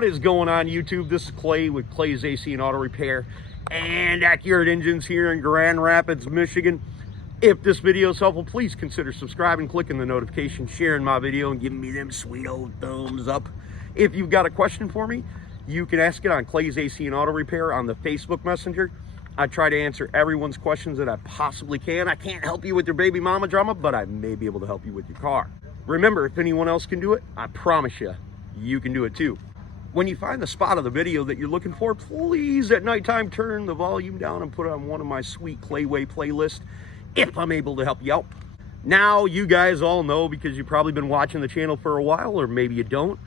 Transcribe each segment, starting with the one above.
What is going on, YouTube? This is Clay with Clay's AC and Auto Repair and Accurate Engines here in Grand Rapids, Michigan. If this video is helpful, please consider subscribing, clicking the notification, sharing my video, and giving me them sweet old thumbs up. If you've got a question for me, you can ask it on Clay's AC and Auto Repair on the Facebook Messenger. I try to answer everyone's questions that I possibly can. I can't help you with your baby mama drama, but I may be able to help you with your car. Remember, if anyone else can do it, I promise you, you can do it too. When you find the spot of the video that you're looking for, please at nighttime turn the volume down and put it on one of my sweet Clayway playlists if I'm able to help you out. Now, you guys all know, because you've probably been watching the channel for a while, or maybe you don't,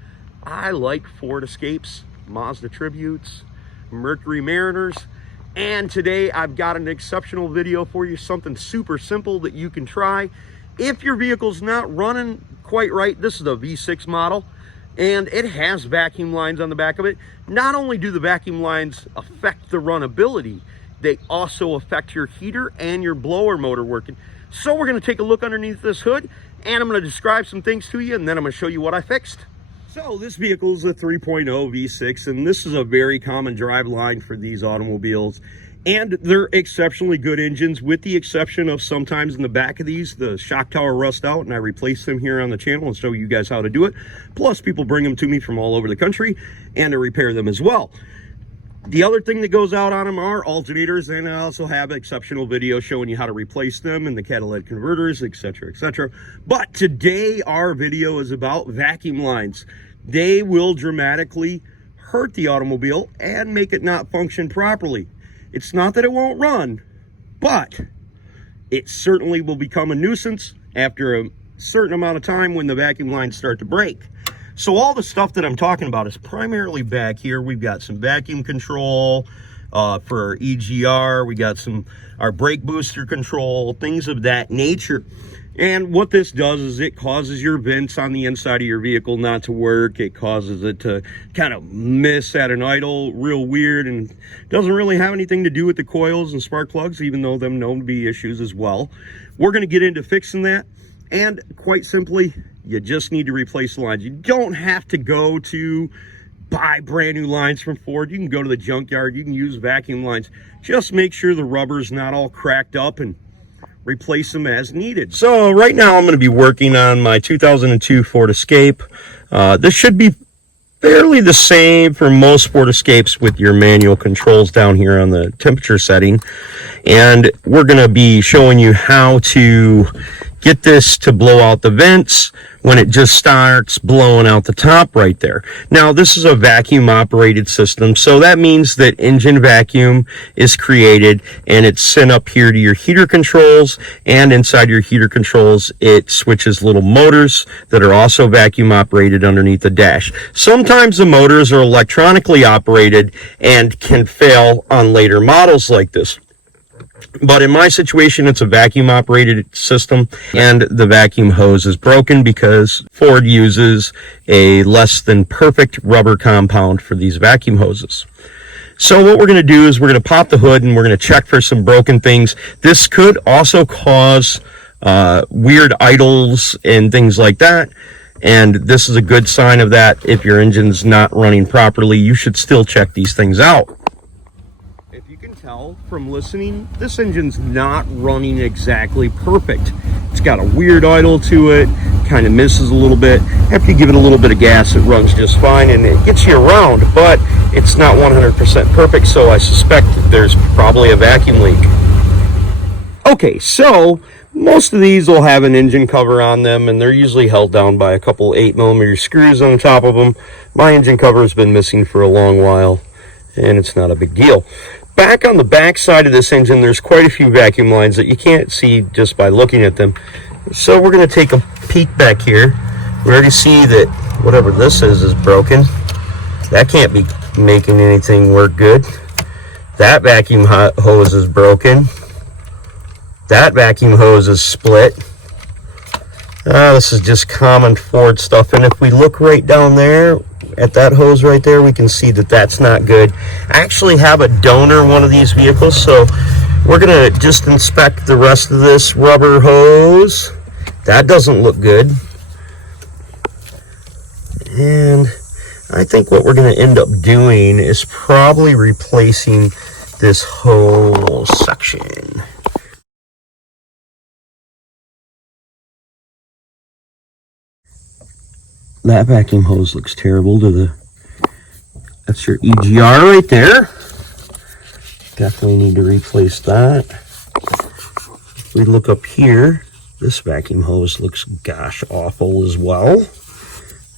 I like Ford Escapes, Mazda Tributes, Mercury Mariners, and today I've got an exceptional video for you, something super simple that you can try. If your vehicle's not running quite right, this is a V6 model, and it has vacuum lines on the back of it. Not only do the vacuum lines affect the runnability, they also affect your heater and your blower motor working. So we're going to take a look underneath this hood, and I'm going to describe some things to you, and then I'm going to show you what I fixed. So this vehicle is a 3.0 V6, and this is a very common drive line for these automobiles. And they're exceptionally good engines, with the exception of sometimes in the back of these, the shock tower rust out, and I replace them here on the channel and show you guys how to do it. Plus, people bring them to me from all over the country, and to repair them as well. The other thing that goes out on them are alternators, and I also have exceptional videos showing you how to replace them and the catalytic converters, etc., etc. But today, our video is about vacuum lines. They will dramatically hurt the automobile and make it not function properly. It's not that it won't run, but it certainly will become a nuisance after a certain amount of time when the vacuum lines start to break. So all the stuff that I'm talking about is primarily back here. We've got some vacuum control for our EGR. We got our brake booster control, things of that nature. And what this does is it causes your vents on the inside of your vehicle not to work. It causes it to kind of miss at an idle real weird, and doesn't really have anything to do with the coils and spark plugs, even though them known to be issues as well. We're going to get into fixing that, and quite simply, you just need to replace the lines. You don't have to go to buy brand new lines from Ford. You can go to the junkyard. You can use vacuum lines. Just make sure the rubber's not all cracked up and replace them as needed. So right now I'm going to be working on my 2002 Ford Escape. This should be fairly the same for most Ford Escapes with your manual controls down here on the temperature setting. And we're going to be showing you how to get this to blow out the vents when it just starts blowing out the top right there. Now, this is a vacuum operated system, so that means that engine vacuum is created and it's sent up here to your heater controls, and inside your heater controls it switches little motors that are also vacuum operated underneath the dash. Sometimes the motors are electronically operated and can fail on later models like this. But in my situation, it's a vacuum operated system, and the vacuum hose is broken because Ford uses a less than perfect rubber compound for these vacuum hoses. So what we're going to do is we're going to pop the hood and we're going to check for some broken things. This could also cause weird idles and things like that. And this is a good sign of that. If your engine's not running properly, you should still check these things out. Tell from listening, this engine's not running exactly perfect. It's got a weird idle to it, kind of misses a little bit. After you give it a little bit of gas, it runs just fine and it gets you around, but it's not 100% perfect, so I suspect that there's probably a vacuum leak. Okay, so most of these will have an engine cover on them, and they're usually held down by a couple 8mm screws on the top of them. My engine cover has been missing for a long while, and it's not a big deal. Back on the back side of this engine, there's quite a few vacuum lines that you can't see just by looking at them. So we're going to take a peek back here. We already see that whatever this is broken. That can't be making anything work good. That vacuum hose is broken. That vacuum hose is split. This is just common Ford stuff, and if we look right down there at that hose right there, we can see that that's not good. I actually have a donor one of these vehicles, so we're going to just inspect the rest of this rubber hose. That doesn't look good. And I think what we're going to end up doing is probably replacing this whole section. That vacuum hose looks terrible that's your EGR right there. Definitely need to replace that. If we look up here, this vacuum hose looks gosh awful as well.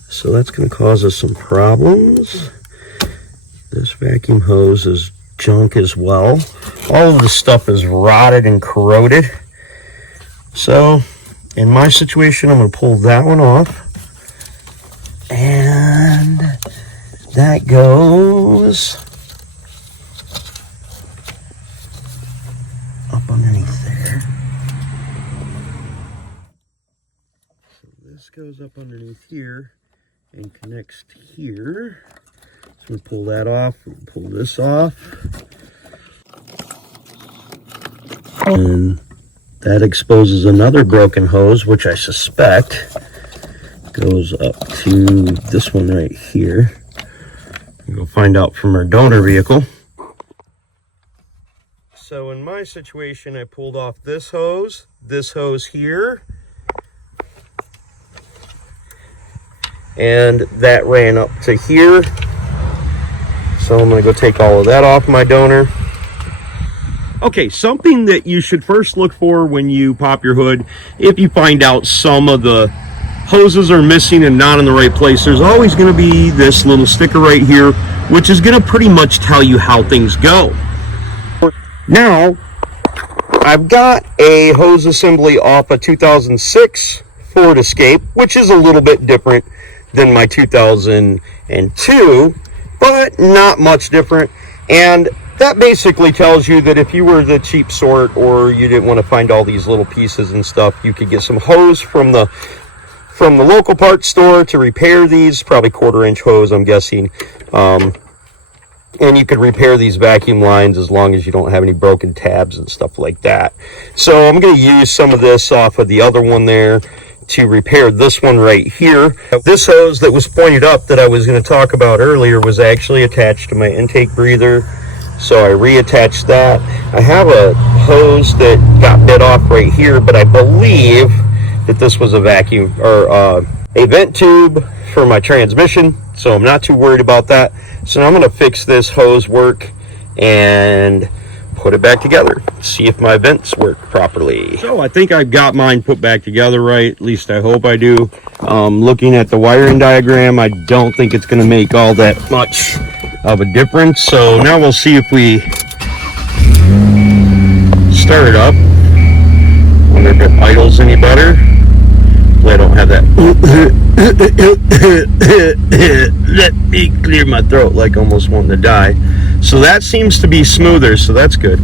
So that's going to cause us some problems. This vacuum hose is junk as well. All of this stuff is rotted and corroded. So in my situation, I'm going to pull that one off. And that goes up underneath there. So this goes up underneath here and connects to here. So we pull that off, we pull this off. And that exposes another broken hose, which I suspect goes up to this one right here. We'll find out from our donor vehicle. So in my situation, I pulled off this hose here, and that ran up to here. So I'm going to go take all of that off my donor. Okay, something that you should first look for when you pop your hood, if you find out some of the hoses are missing and not in the right place, there's always going to be this little sticker right here, which is going to pretty much tell you how things go. Now, I've got a hose assembly off a 2006 Ford Escape, which is a little bit different than my 2002, but not much different. And that basically tells you that if you were the cheap sort, or you didn't want to find all these little pieces and stuff, you could get some hose from the local parts store to repair these, probably 1/4-inch hose, I'm guessing. And you could repair these vacuum lines as long as you don't have any broken tabs and stuff like that. So I'm going to use some of this off of the other one there to repair this one right here. This hose that was pointed up that I was going to talk about earlier was actually attached to my intake breather. So I reattached that. I have a hose that got bit off right here, but I believe that this was a vacuum or a vent tube for my transmission, so I'm not too worried about that. So now I'm going to fix this hose work and put it back together, see if my vents work properly. So I think I've got mine put back together right, at least I hope I do. Looking at the wiring diagram, I don't think it's going to make all that much of a difference. So now we'll see if we start it up. Wonder if it idles any better. I don't have that. Let me clear my throat, like almost wanting to die. So that seems to be smoother, so that's good.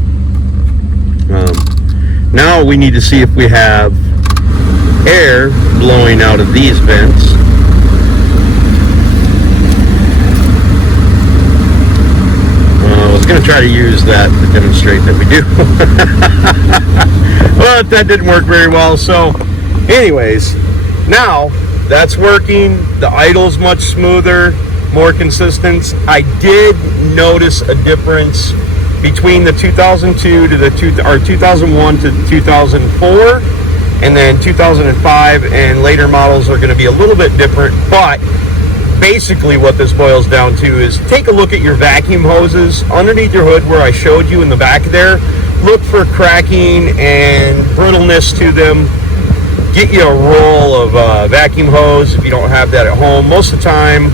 Now we need to see if we have air blowing out of these vents. I was going to try to use that to demonstrate that we do. But that didn't work very well. So anyways, now that's working. The idle's much smoother, more consistent. I did notice a difference between the 2002 to the 2001 to 2004, and then 2005 and later models are going to be a little bit different. But basically what this boils down to is take a look at your vacuum hoses underneath your hood where I showed you in the back there. Look for cracking and brittleness to them. Get you a roll of vacuum hose if you don't have that at home. Most of the time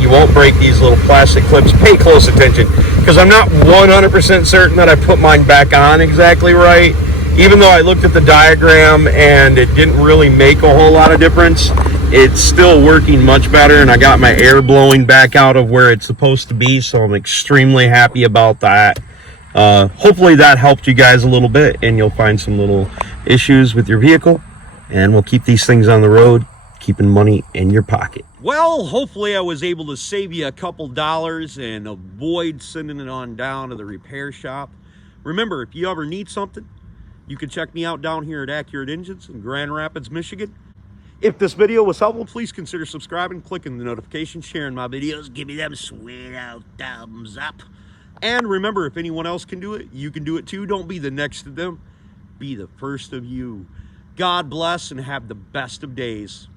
you won't break these little plastic clips. Pay close attention, because I'm not 100% certain that I put mine back on exactly right. Even though I looked at the diagram and it didn't really make a whole lot of difference, it's still working much better, and I got my air blowing back out of where it's supposed to be, so I'm extremely happy about that. Hopefully that helped you guys a little bit, and you'll find some little issues with your vehicle, and we'll keep these things on the road, keeping money in your pocket. Well, hopefully I was able to save you a couple dollars and avoid sending it on down to the repair shop. Remember, if you ever need something, you can check me out down here at Accurate Engines in Grand Rapids, Michigan. If this video was helpful, please consider subscribing, clicking the notification, sharing my videos, give me them sweet out thumbs up. And remember, if anyone else can do it, you can do it too. Don't be the next of them. Be the first of you. God bless and have the best of days.